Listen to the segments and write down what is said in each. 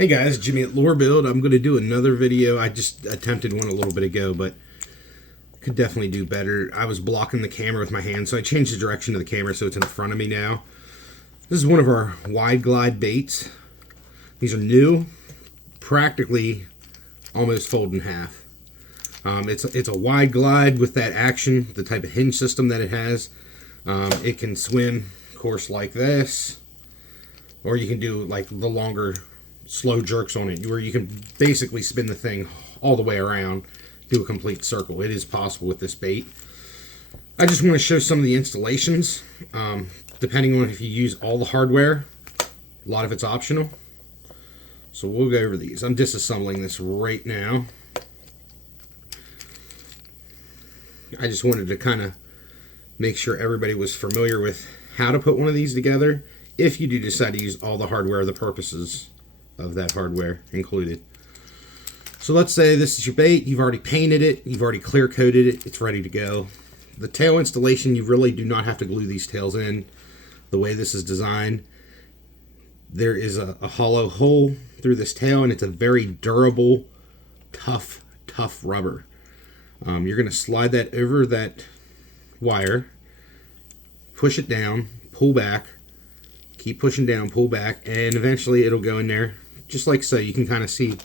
Hey guys, Jimmy at Lure Build. I'm going to do another video. I just attempted one a little bit ago, but could definitely do better. I was blocking the camera with my hand, so I changed the direction of the camera so it's in front of me now. This is one of our wide glide baits. These are new, practically almost fold in half. It's a wide glide with that action, the type of hinge system that it has. It can swim, of course, like this, or you can do like the longer slow jerks on it, where you can basically spin the thing all the way around, do a complete circle. It is possible with this bait. I just want to show some of the installations. Depending on if you use all the hardware, a lot of it's optional. So we'll go over these. I'm disassembling this right now. I just wanted to kind of make sure everybody was familiar with how to put one of these together if you do decide to use all the hardware, the purposes of that hardware included. So let's say this is your bait, you've already painted it, you've already clear coated it, it's ready to go. The tail installation, you really do not have to glue these tails in the way this is designed. There is a hollow hole through this tail, and it's a very durable, tough rubber. You're going to slide that over that wire, push it down, pull back, keep pushing down, pull back, and eventually it'll go in there just like so. You can kind of see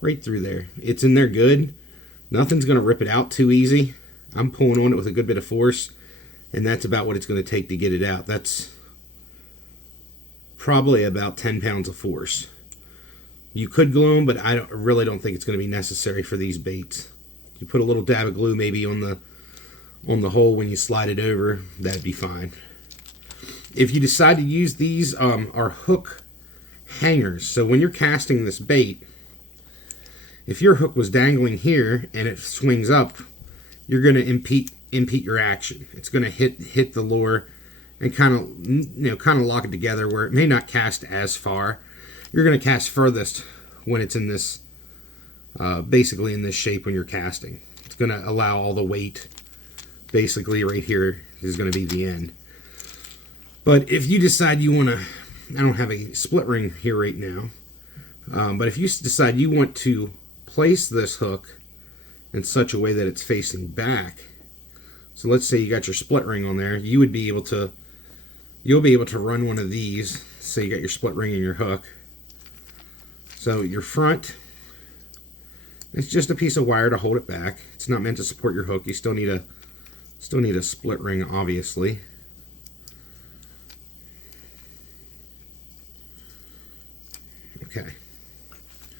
right through there. It's in there good. Nothing's going to rip it out too easy. I'm pulling on it with a good bit of force, and that's about what it's going to take to get it out. That's probably about 10 pounds of force. You could glue them, but I really don't think it's going to be necessary for these baits. You put a little dab of glue maybe on the hole when you slide it over, that'd be fine. If you decide to use these are hook hangers. So when you're casting this bait, if your hook was dangling here and it swings up, you're going to impede your action. It's going to hit the lure and kind of lock it together where it may not cast as far. You're going to cast furthest when it's in this basically in this shape when you're casting. It's going to allow all the weight basically right here is going to be the end. But if you decide you want to, I don't have a split ring here right now, but if you decide you want to place this hook in such a way that it's facing back, so let's say you got your split ring on there, you'll be able to run one of these. Say you got your split ring and your hook. So your front, it's just a piece of wire to hold it back. It's not meant to support your hook. You still need a split ring, obviously. Okay.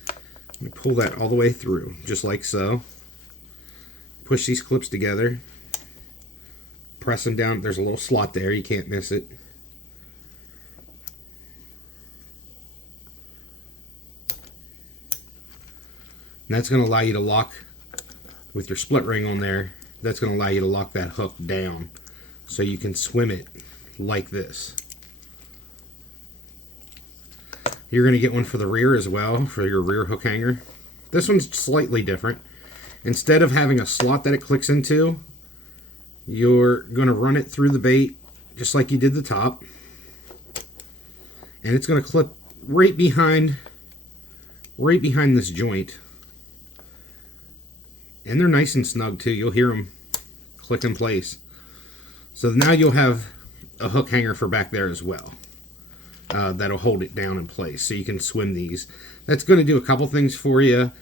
Let me pull that all the way through, just like so. Push these clips together. Press them down. There's a little slot there. You can't miss it. And that's going to allow you to lock, with your split ring on there, that's going to allow you to lock that hook down so you can swim it like this. You're going to get one for the rear as well, for your rear hook hanger. This one's slightly different. Instead of having a slot that it clicks into, you're going to run it through the bait just like you did the top. And it's going to clip right behind this joint. And they're nice and snug too. You'll hear them click in place. So now you'll have a hook hanger for back there as well. That'll hold it down in place so you can swim these. That's going to do a couple things for you.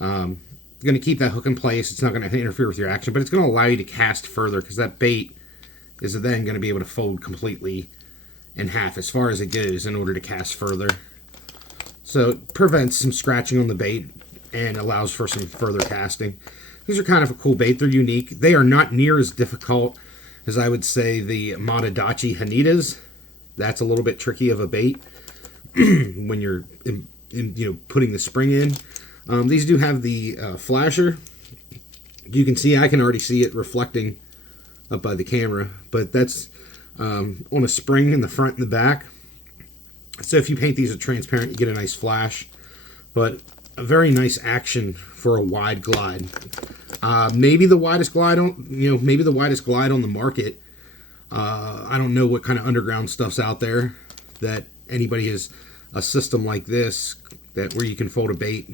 It's going to keep that hook in place. It's not going to interfere with your action, but it's going to allow you to cast further because that bait is then going to be able to fold completely in half as far as it goes in order to cast further. So it prevents some scratching on the bait and allows for some further casting. These are kind of a cool bait. They're unique. They are not near as difficult as I would say the Matadachi Hanitas. That's a little bit tricky of a bait when you're putting the spring in. These do have the flasher. You can see, I can already see it reflecting up by the camera, but that's on a spring in the front and the back. So if you paint these with transparent, you get a nice flash, but a very nice action for a wide glide. Maybe the widest glide on, maybe the widest glide on the market. I don't know what kind of underground stuff's out there that anybody has a system like this that where you can fold a bait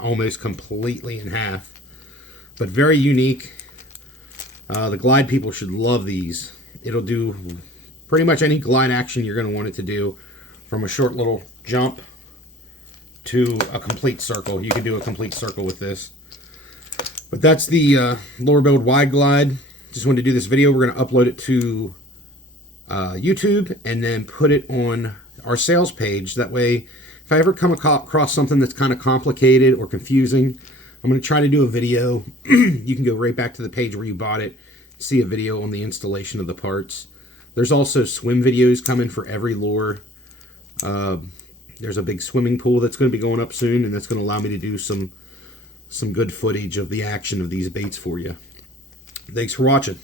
almost completely in half. But very unique. The glide people should love these. It'll do pretty much any glide action you're going to want it to do, from a short little jump to a complete circle. You can do a complete circle with this. But that's the Lure Build Wide Glide. Just wanted to do this video. We're going to upload it to YouTube and then put it on our sales page. That way, if I ever come across something that's kind of complicated or confusing, I'm going to try to do a video. You can go right back to the page where you bought it, see a video on the installation of the parts. There's also swim videos coming for every lure. There's a big swimming pool that's going to be going up soon, and that's going to allow me to do some good footage of the action of these baits for you. Thanks for watching.